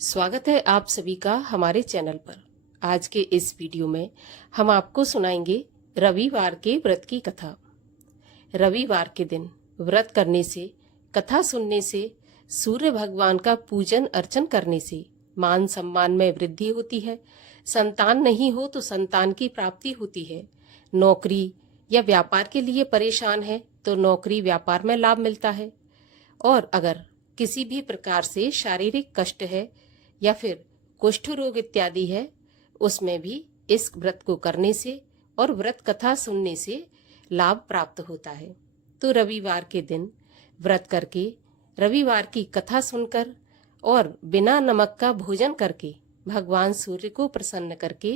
स्वागत है आप सभी का हमारे चैनल पर। आज के इस वीडियो में हम आपको सुनाएंगे रविवार के व्रत की कथा। रविवार के दिन व्रत करने से, कथा सुनने से, सूर्य भगवान का पूजन अर्चन करने से मान सम्मान में वृद्धि होती है। संतान नहीं हो तो संतान की प्राप्ति होती है। नौकरी या व्यापार के लिए परेशान है तो नौकरी व्यापार में लाभ मिलता है। और अगर किसी भी प्रकार से शारीरिक कष्ट है या फिर कुष्ठ रोग इत्यादि है, उसमें भी इस व्रत को करने से और व्रत कथा सुनने से लाभ प्राप्त होता है। तो रविवार के दिन व्रत करके, रविवार की कथा सुनकर और बिना नमक का भोजन करके भगवान सूर्य को प्रसन्न करके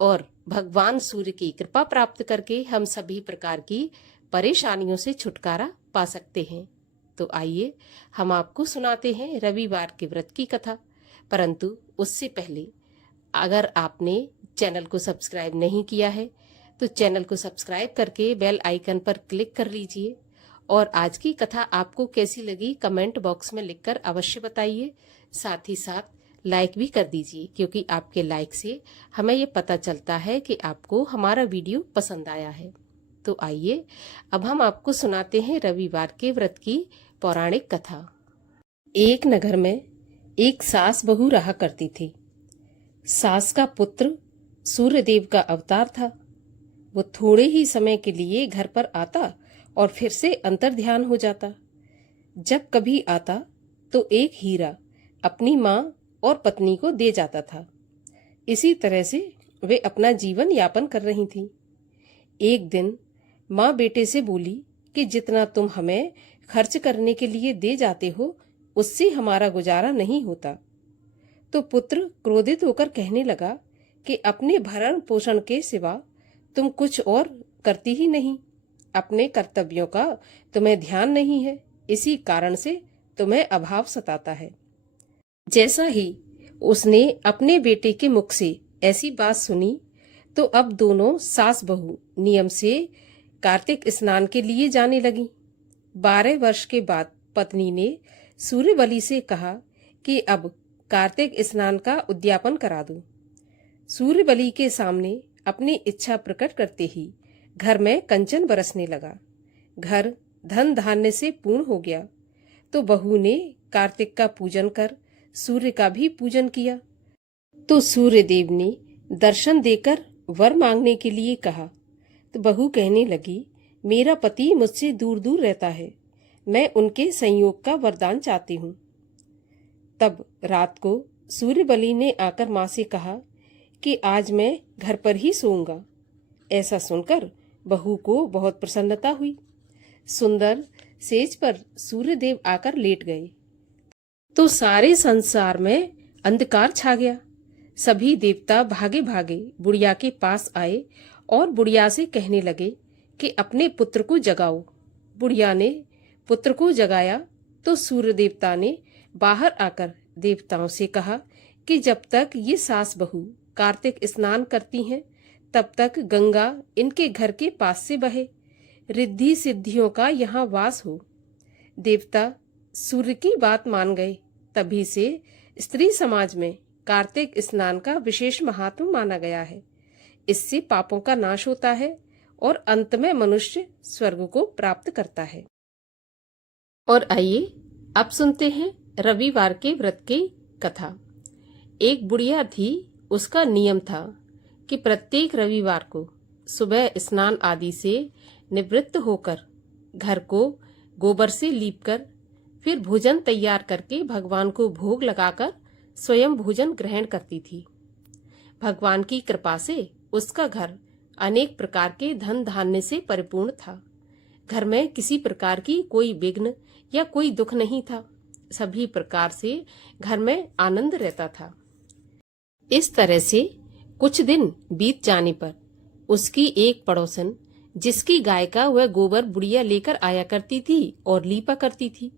और भगवान सूर्य की कृपा प्राप्त करके हम सभी प्रकार की परेशानियों से छुटकारा पा सकते हैं। तो आइए हम आपको सुनाते हैं रविवार के व्रत की कथा। परंतु उससे पहले अगर आपने चैनल को सब्सक्राइब नहीं किया है तो चैनल को सब्सक्राइब करके बेल आइकन पर क्लिक कर लीजिए। और आज की कथा आपको कैसी लगी कमेंट बॉक्स में लिखकर अवश्य बताइए। साथ ही साथ लाइक भी कर दीजिए, क्योंकि आपके लाइक से हमें ये पता चलता है कि आपको हमारा वीडियो पसंद आया है। तो आइए अब हम आपको सुनाते हैं रविवार के व्रत की पौराणिक कथा। एक नगर में एक सास बहू रहा करती थी। सास का पुत्र सूर्यदेव का अवतार था। वो थोड़े ही समय के लिए घर पर आता और फिर से अंतर्ध्यान हो जाता। जब कभी आता तो एक हीरा अपनी माँ और पत्नी को दे जाता था। इसी तरह से वे अपना जीवन यापन कर रही थीं। एक दिन माँ बेटे से बोली कि जितना तुम हमें खर्च करने के लिए दे जाते हो उससे हमारा गुजारा नहीं होता। तो पुत्र क्रोधित होकर कहने लगा कि अपने भरण पोषण के सिवा तुम कुछ और करती ही नहीं। अपने कर्तव्यों का तुम्हें ध्यान नहीं है, इसी कारण से तुम्हें अभाव सताता है। जैसा ही उसने अपने बेटे के मुख से ऐसी बात सुनी तो अब दोनों सास बहू नियम से कार्तिक स्नान के लिए जाने लगी। 12 वर्ष के बाद पत्नी ने सूर्यबली से कहा कि अब कार्तिक स्नान का उद्यापन करा दो। सूर्यबली के सामने अपनी इच्छा प्रकट करते ही घर में कंचन बरसने लगा। घर धन धान्य से पूर्ण हो गया। तो बहू ने कार्तिक का पूजन कर सूर्य का भी पूजन किया। तो सूर्यदेव ने दर्शन देकर वर मांगने के लिए कहा। तो बहू कहने लगी, मेरा पति मुझसे दूर दूर रहता है, मैं उनके संयोग का वरदान चाहती हूँ। तब रात को सूर्यबली ने आकर माँ से कहा कि आज मैं घर पर ही सोऊंगा। ऐसा सुनकर बहू को बहुत प्रसन्नता हुई। सुंदर सेज पर सूर्यदेव आकर लेट गए तो सारे संसार में अंधकार छा गया। सभी देवता भागे भागे बुढ़िया के पास आए और बुढ़िया से कहने लगे कि अपने पुत्र को जगाओ। बुढ़िया ने पुत्र को जगाया तो सूर्य देवता ने बाहर आकर देवताओं से कहा कि जब तक ये सास बहू कार्तिक स्नान करती हैं तब तक गंगा इनके घर के पास से बहे, रिद्धि सिद्धियों का यहाँ वास हो। देवता सूर्य की बात मान गए। तभी से स्त्री समाज में कार्तिक स्नान का विशेष महात्म माना गया है। इससे पापों का नाश होता है और अंत में मनुष्य स्वर्ग को प्राप्त करता है। और आइए अब सुनते हैं रविवार के व्रत की कथा। एक बुढ़िया थी, उसका नियम था कि प्रत्येक रविवार को सुबह स्नान आदि से निवृत्त होकर घर को गोबर से लीपकर फिर भोजन तैयार करके भगवान को भोग लगाकर स्वयं भोजन ग्रहण करती थी। भगवान की कृपा से उसका घर अनेक प्रकार के धन धान्य से परिपूर्ण था। घर में किसी प्रकार की कोई विघ्न या कोई दुख नहीं था। सभी प्रकार से घर में आनंद रहता था। इस तरह से कुछ दिन बीत जाने पर उसकी एक पड़ोसन, जिसकी गाय का वह गोबर बुढ़िया लेकर आया करती थी और लीपा करती थी,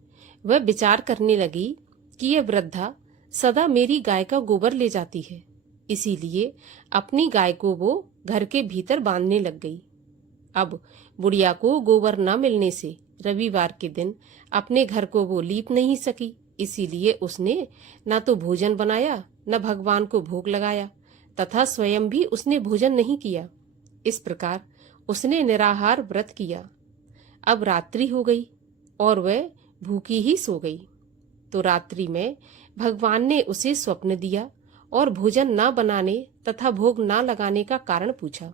वह विचार करने लगी कि यह वृद्धा सदा मेरी गाय का गोबर ले जाती है, इसीलिए अपनी गाय को वो घर के भीतर बांधने लग गई। अब बुढ़िया को गोबर न मिलने से रविवार के दिन अपने घर को वो लीप नहीं सकी। इसीलिए उसने न तो भोजन बनाया न भगवान को भोग लगाया तथा स्वयं भी उसने भोजन नहीं किया। इस प्रकार उसने निराहार व्रत किया। अब रात्रि हो गई और वह भूखी ही सो गई। तो रात्रि में भगवान ने उसे स्वप्न दिया और भोजन न बनाने तथा भोग न लगाने का कारण पूछा।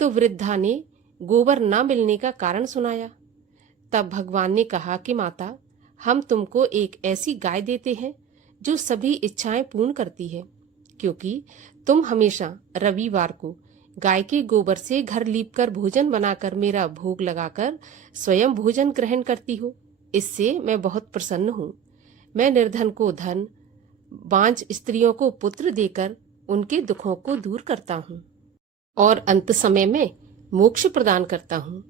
तो वृद्धा ने गोबर न मिलने का कारण सुनाया। तब भगवान ने कहा कि माता, हम तुमको एक ऐसी गाय देते हैं जो सभी इच्छाएं पूर्ण करती है, क्योंकि तुम हमेशा रविवार को गाय के गोबर से घर लीपकर भोजन बनाकर मेरा भोग लगाकर स्वयं भोजन ग्रहण करती हो। इससे मैं बहुत प्रसन्न हूँ। मैं निर्धन को धन, बांझ स्त्रियों को पुत्र देकर उनके दुखों को दूर करता हूँ और अंत समय में मोक्ष प्रदान करता हूँ।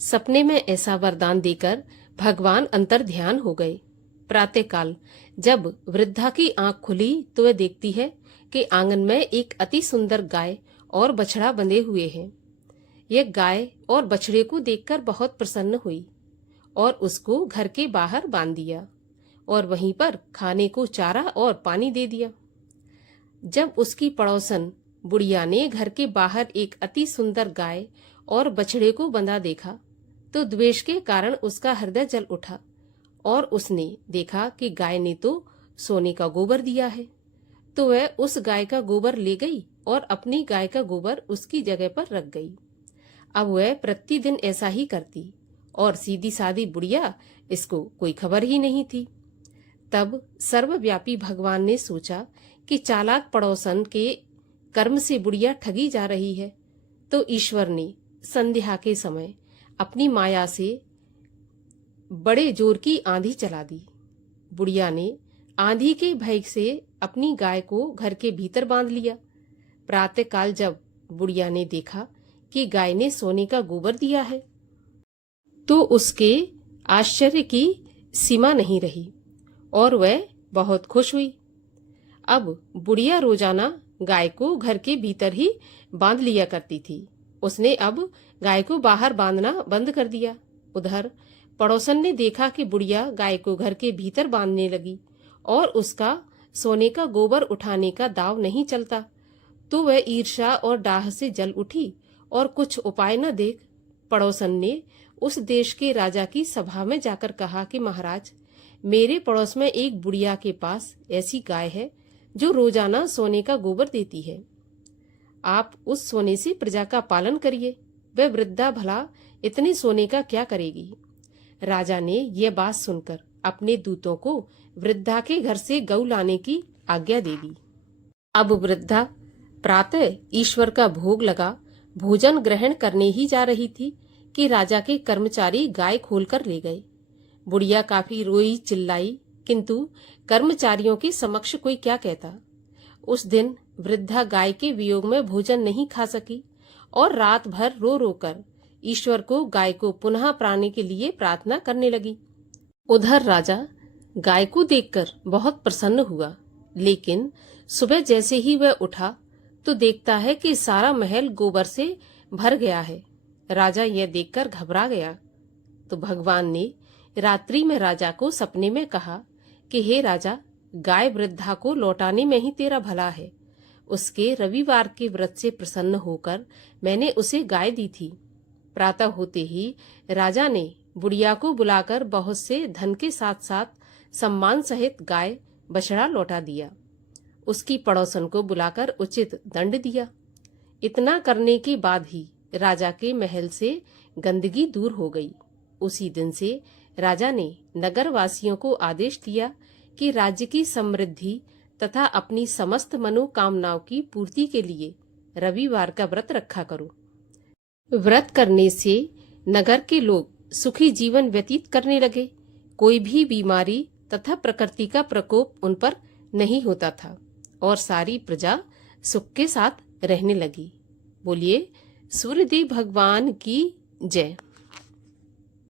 सपने में ऐसा वरदान देकर भगवान अंतर ध्यान हो गए। प्रातःकाल जब वृद्धा की आंख खुली तो वह देखती है कि आंगन में एक अति सुंदर गाय और बछड़ा बंधे हुए हैं। यह गाय और बछड़े को देखकर बहुत प्रसन्न हुई और उसको घर के बाहर बांध दिया और वहीं पर खाने को चारा और पानी दे दिया। जब उसकी पड़ोसन बुढ़िया ने घर के बाहर एक अति सुंदर गाय और बछड़े को बंधा देखा तो द्वेष के कारण उसका हृदय जल उठा और उसने देखा कि गाय ने तो सोने का गोबर दिया है। तो वह उस गाय का गोबर ले गई और अपनी गाय का गोबर उसकी जगह पर रख गई। अब वह प्रतिदिन ऐसा ही करती और सीधी सादी बुढ़िया इसको कोई खबर ही नहीं थी। तब सर्वव्यापी भगवान ने सोचा कि चालाक पड़ोसन के कर्म से बुढ़िया ठगी जा रही है। तो ईश्वर ने संध्या के समय अपनी माया से बड़े जोर की आंधी चला दी। बुढ़िया ने आंधी के भय से अपनी गाय को घर के भीतर बांध लिया। प्रातःकाल जब बुढ़िया ने देखा कि गाय ने सोने का गोबर दिया है तो उसके आश्चर्य की सीमा नहीं रही और वह बहुत खुश हुई। अब बुढ़िया रोजाना गाय को घर के भीतर ही बांध लिया करती थी। उसने अब गाय को बाहर बांधना बंद कर दिया। उधर पड़ोसन ने देखा कि बुढ़िया गाय को घर के भीतर बांधने लगी और उसका सोने का गोबर उठाने का दाव नहीं चलता। तो वह ईर्ष्या और डाह से जल उठी और कुछ उपाय न देख पड़ोसन ने उस देश के राजा की सभा में जाकर कहा कि महाराज, मेरे पड़ोस में एक बुढ़िया के पास ऐसी गाय है जो रोजाना सोने का गोबर देती है। आप उस सोने से प्रजा का पालन करिए। वह वृद्धा भला इतने सोने का क्या करेगी। राजा ने यह बात सुनकर अपने दूतों को वृद्धा के घर से गऊ लाने की आज्ञा दे दी। अब वृद्धा प्रातः ईश्वर का भोग लगा भोजन ग्रहण करने ही जा रही थी कि राजा के कर्मचारी गाय खोलकर ले गए। बुढ़िया काफी रोई चिल्लाई, किंतु कर्मचारियों के समक्ष कोई क्या कहता। उस दिन वृद्धा गाय के वियोग में भोजन नहीं खा सकी और रात भर रो रो कर ईश्वर को गाय को पुनः पाने के लिए प्रार्थना करने लगी। उधर राजा गाय को देखकर बहुत प्रसन्न हुआ, लेकिन सुबह जैसे ही वह उठा तो देखता है कि सारा महल गोबर से भर गया है। राजा यह देखकर घबरा गया। तो भगवान ने रात्रि में राजा को सपने में कहा कि हे राजा, गाय वृद्धा को लौटाने में ही तेरा भला है। उसके रविवार के व्रत से प्रसन्न होकर मैंने उसे गाय दी थी। प्रातः होते ही राजा ने बुढ़िया को बुलाकर बहुत से धन के साथ साथ सम्मान सहित गाय बछड़ा लौटा दिया। उसकी पड़ोसन को बुलाकर उचित दंड दिया। इतना करने के बाद ही राजा के महल से गंदगी दूर हो गई। उसी दिन से राजा ने नगर वासियों को आदेश दिया कि राज्य की समृद्धि तथा अपनी समस्त मनोकामनाओं की पूर्ति के लिए रविवार का व्रत रखा करो। व्रत करने से नगर के लोग सुखी जीवन व्यतीत करने लगे। कोई भी बीमारी तथा प्रकृति का प्रकोप उन पर नहीं होता था और सारी प्रजा सुख के साथ रहने लगी। बोलिए सूर्यदेव भगवान की जय।